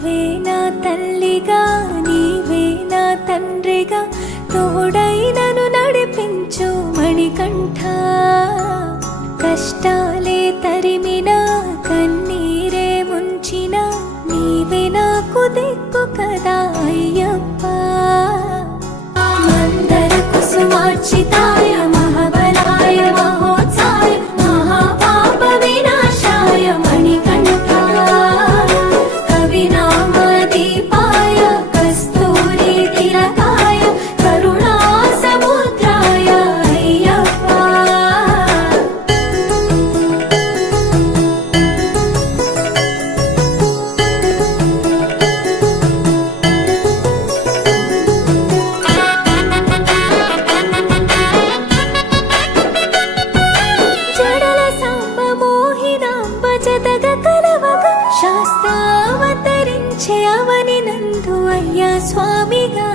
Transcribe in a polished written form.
నీవే నా తల్లిగా నీవే నా తండ్రిగా తోడైనను నడిపించు మణికంఠ కష్టాలే తరిమిన కన్నీరే ముంచిన నీవే నాకు దిక్కు కదా అయ్యప్ప మందర కుసుమార్చితాయ మహాబలాయ మహోత్సాయ మహాపాప వినాశాయ మణికంఠ కవినామ దీపాయ కస్తూరి తిలకాయ కరుణా సముద్రాయ అయ్యప్ప జడల సాంబ మోహినాంబ జతగ కలవగ శాస్త్రావతరించే అవని నందు అయ్యా స్వామిగా